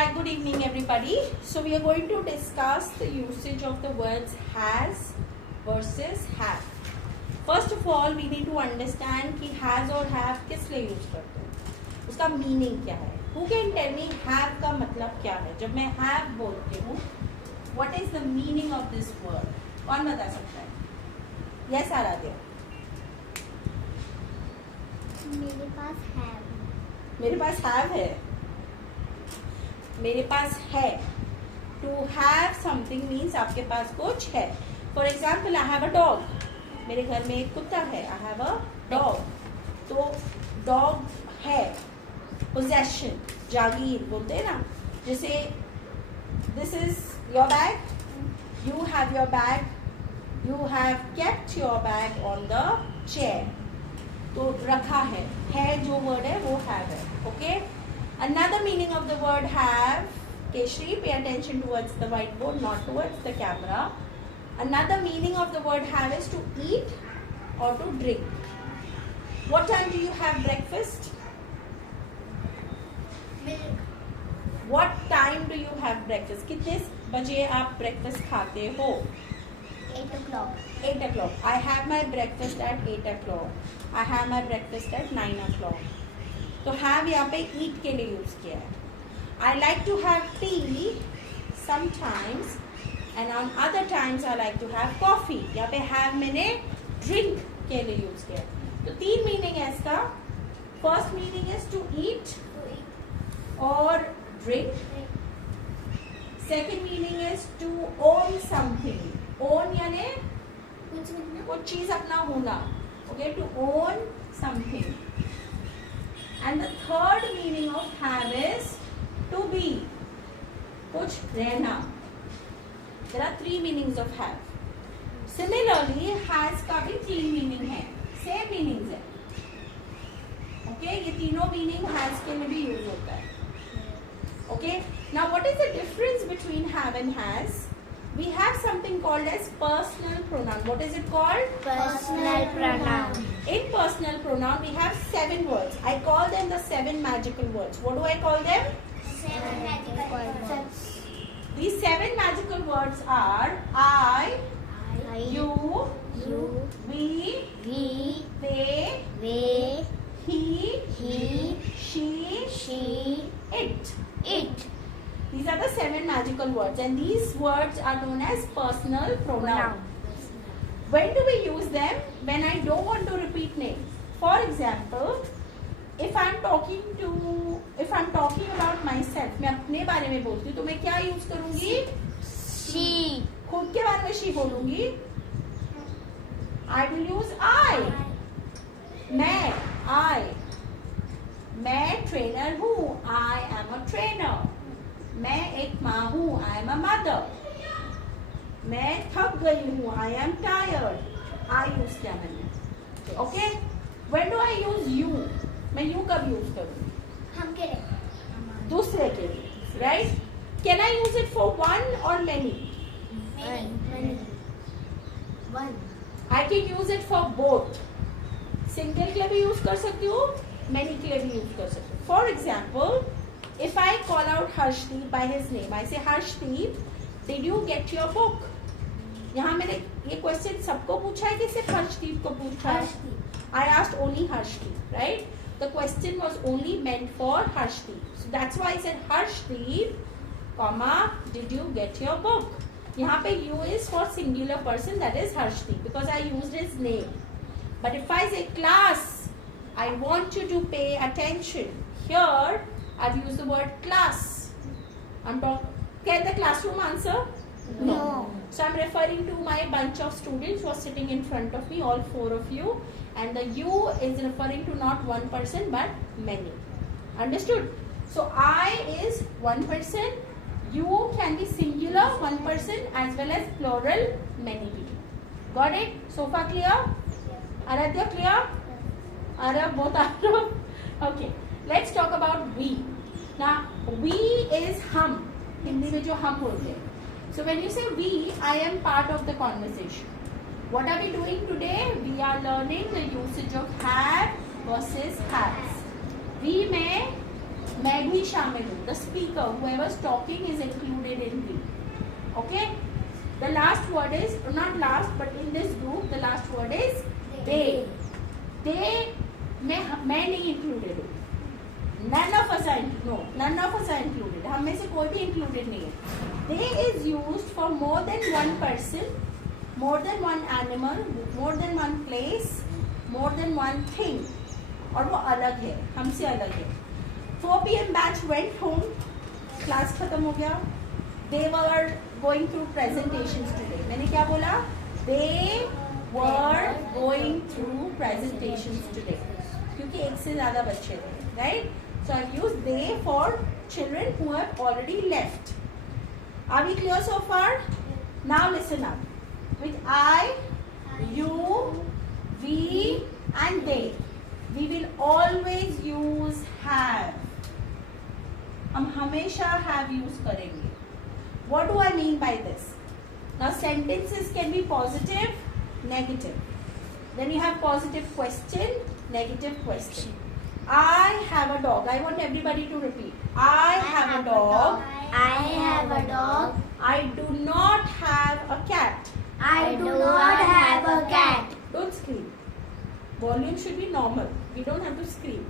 Hi, good evening everybody. So we are going to discuss the usage of the words has versus have. First of all, we need to understand कि has और have किस लिए use करते हैं, उसका meaning क्या है. Who can tell me have का मतलब क्या है? जब मैं have बोलती हूँ, what is the meaning of this word? कौन बता सकता है? Yes, आराध्या. मेरे पास have. मेरे पास have है. मेरे पास है. To have something means आपके पास कुछ है. For example, I have a dog. मेरे घर में एक कुत्ता है. I have a dog. तो dog है. Possession, जागीर बोलते हैं ना. जैसे this is your bag. You have your bag. You have kept your bag on the chair. तो रखा है. है जो word है वो have है. Okay? Another meaning of the word have, Keshri, pay attention towards the whiteboard, not towards the camera. Another meaning of the word have is to eat or to drink. What time do you have breakfast? Milk. What time do you have breakfast? कितने बजे आप breakfast खाते हो? 8 o'clock. 8 o'clock. I have my breakfast at 8 o'clock. I have my breakfast at 9 o'clock. तो have यहाँ पे eat के लिए यूज किया है. I like to have tea sometimes and on other times I like to have coffee. यहाँ पे have मैंने drink के लिए यूज किया है. तो तीन मीनिंग है इसका. First meaning is to eat To eat. और drink. Second meaning is to own something. own यानी कुछ नहीं. कुछ चीज अपना होना. Okay, to own something. And the third meaning of have is to be. कुछ रहना. There are three meanings of have. Similarly, has का भी तीन meaning है. Same meanings है. Okay, ये तीनों meaning has के लिए भी use होता है. Okay, now what is the difference between have and has? We have something called as personal pronoun. What is it called? Personal pronoun. In personal pronoun, we have 7 words. I call them the 7 magical words. What do I call them? 7 magical words. These 7 magical words are I, you, You. we, We. they, They. he, He. she, She. it. It. These are the 7 magical words, and these words are known as personal pronoun. When do we use them? When I don't want to repeat names. For example, if I'm talking about myself, मैं अपने बारे में बोलती हूँ तो मैं क्या use करूंगी? She. खुद के बारे में she बोलूंगी. I will use I. मैं ट्रेनर हूँ. I am a trainer. मैं एक माँ हूँ. I am a mother. मैं थक गई हूँ. I am tired. I use किया मैंने. Okay? When do I use you? मैं you कब यूज करूँ? हम के लिए. दूसरे के लिए. Right? Can I use it for one or many? Many. One. I can use it for both. Single के लिए भी यूज कर सकती हूँ. Many के लिए भी यूज कर सकती हूँ. For example, if I call out Harshdeep by his name, I say Harshdeep, did you get your book? यहाँ मैंने ये क्वेश्चन सबको पूछा है कि सिर्फ हर्षदीप को पूछा है? I asked only Harshdeep, right? The question was only meant for Harshdeep. So that's why I said Harshdeep, comma, did you get your book? यहाँ पे you is for singular person, that is Harshdeep, because I used his name. But if I say class, I want you to pay attention. Here, I've used the word class. I'm talking. Can the classroom answer? No. So I'm referring to my bunch of students who are sitting in front of me, all 4 of you. And the you is referring to not one person but many. Understood? So I is one person. You can be singular, one person, as well as plural, many people. Got it? So far clear? Aradhya clear? Arab, both Arab. Okay. Let's talk about we. Now, we is हम. हिंदी में जो हम बोलते हैं. So when you say we, I am part of the conversation. What are we doing today? We are learning the usage of have versus has. We में मैं भी शामिल हूँ. The speaker, whoever's talking is included in we. Okay? The last word is, not last, but in this group, the last word is they. They, मैं नहीं included हूँ. None of us are included. हम में से कोई भी included नहीं है. They is used for more than one person, more than one animal, more than one place, more than one thing. और वो अलग है, हमसे अलग है. 4 PM batch went home. Class खत्म हो गया. They were going through presentations today. मैंने क्या बोला? They were going through presentations today. क्योंकि एक से ज़्यादा बच्चे थे, right? So I've used they for children who have already left. Are we clear so far? Now listen up. With I, you, we, and they, we will always use have. हम हमेशा have use करेंगे. What do I mean by this? Now sentences can be positive, negative. Then you have positive question, negative question. I have a dog. I want everybody to repeat. I have a dog. I have a dog. I do not have a cat. I do not have a cat. Don't scream. Volume should be normal. We don't have to scream.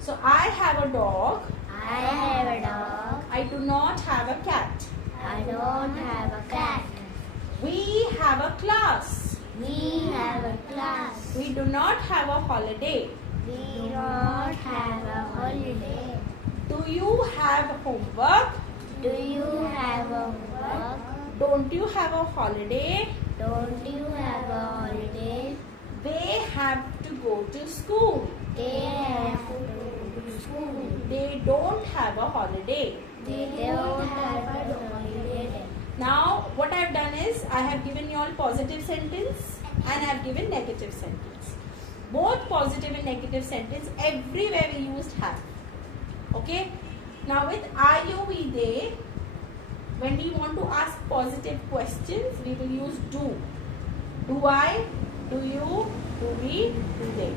So I have a dog. I have a dog. I do not have a cat. I don't have a cat. We have a class. We have a class. We do not have a holiday. We do not have a holiday. Do you have homework? Do you have a work? Don't you have a holiday? Don't you have a holiday? They have to go to school. They have to go to school. They don't have a holiday. They don't have a holiday. Now what I have done is I have given you all positive sentence and I have given negative sentence. Both positive and negative sentence, everywhere we used have. Okay. Now with I, you, we, they, when we want to ask positive questions, we will use do. Do I? Do you? Do we? Do they?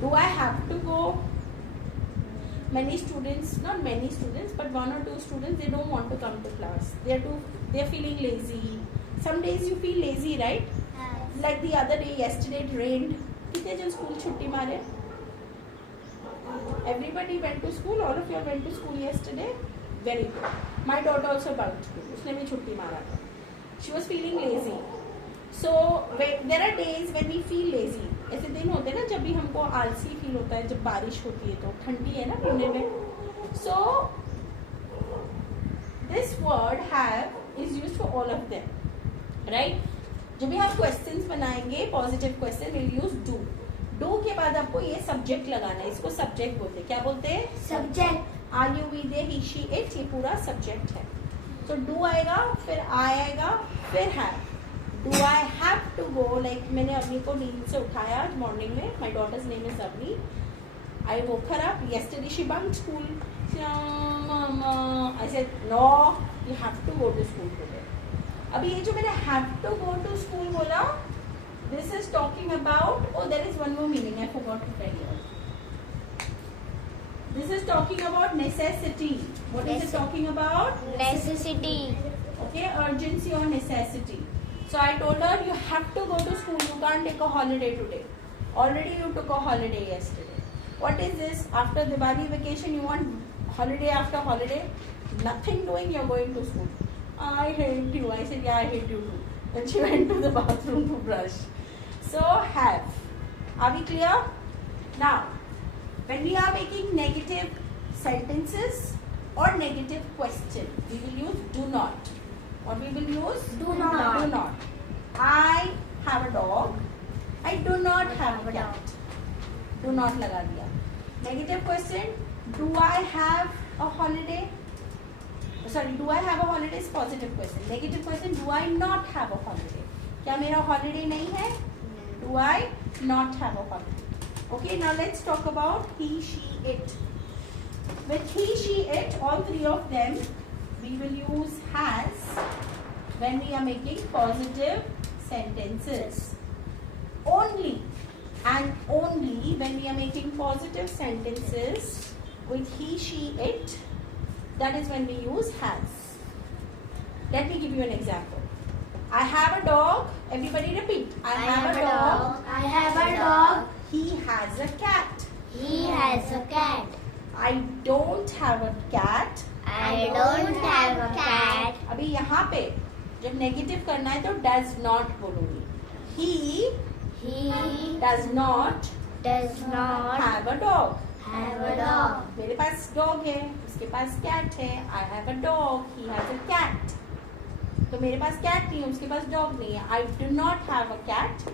Do I have to go? Many students, not many students, but 1 or 2 students, they don't want to come to class. They're feeling lazy. Some days you feel lazy, right? Like the other day, yesterday it rained. कितने जन school छुट्टी मारे? Everybody went to school. All of you went to school yesterday. Very good. My daughter also bunked school. उसने भी छुट्टी मारा था. She was feeling lazy. So there are days when we feel lazy. ऐसे दिन होते हैं ना जब भी हमको आलसी फील होता है, जब बारिश होती है तो ठंडी है ना पुणे में. So this word have is used for all of them, right? जब भी हम क्वेश्चंस बनाएंगे positive question will use do. Do के बाद आपको ये सब्जेक्ट लगाना है. इसको सब्जेक्ट बोलते हैं. क्या बोलते हैं? Subject. Are you we they he she it, ये पूरा सब्जेक्ट है. तो डू आएगा, फिर आई आएगा, फिर have. Do I have to go, like मैंने अभी को नींद से उठाया आज मॉर्निंग में. My daughter's name is Avani. I woke her up. yesterday she bunked school. I said no, you have to go to school today. अभी ये जो मैंने have to go to school बोला, this is talking about, oh there is one more meaning I forgot to tell you. This is talking about necessity. What is it talking about? Necessity. Okay, urgency or necessity. So I told her you have to go to school. You can't take a holiday today. Already you took a holiday yesterday. What is this? After Diwali vacation you want holiday after holiday? Nothing doing, you're going to school. I hate you. I said, yeah, I hate you too. Then she went to the bathroom to brush. So, have. Are we clear? Now, when we are making negative sentences or negative question, we will use do not. What we will use? Do not. Do not. I have a dog. I do not have a cat. Do not लगा दिया. Negative question. Do I have a holiday? Sorry, do I have a holiday is positive question. Negative question, do I not have a holiday? क्या मेरा holiday नहीं है? Do I not have a holiday? Okay, now let's talk about he, she, it. With he, she, it, all three of them, we will use has when we are making positive sentences. Only and only when we are making positive sentences, with he, she, it, that is when we use has. Let me give you an example. I have a dog. Everybody repeat. I have a dog. I have a dog. He has a cat. He has a cat. I don't have a cat. I don't have a cat. अभी यहाँ पे जब negative करना है तो does not बोलूंगी. He does not have a dog. have a dog. मेरे पास dog है, उसके पास कैट है. I have a dog. He has a cat. तो मेरे पास कैट नहीं है, उसके पास डॉग नहीं है. I do not have a cat.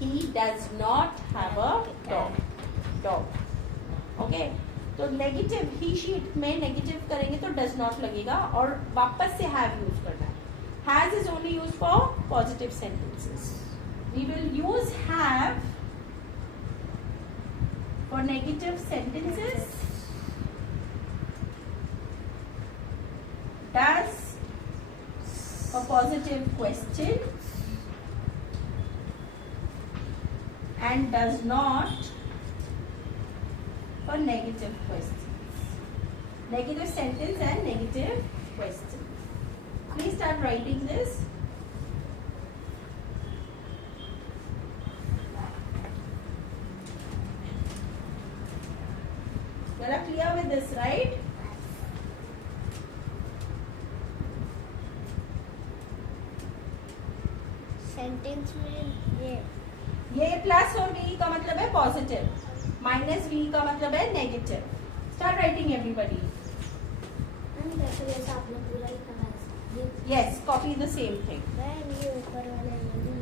He does not have a dog. Okay. तो नेगेटिव ही शी में नेगेटिव करेंगे तो डज नॉट लगेगा और वापस से हैव यूज करना है. Has is only use for positive sentences. We will use have for negative sentences. Does for positive question and does not for negative questions. Negative sentence and negative questions. Please start writing this. You are clear with this, right? Sentence में ये plus और we का मतलब है positive, minus we का मतलब है negative. Start writing everybody. जैसा आपने पूरा ही कहा. Yes, copy the same thing. ये ऊपर वाले नहीं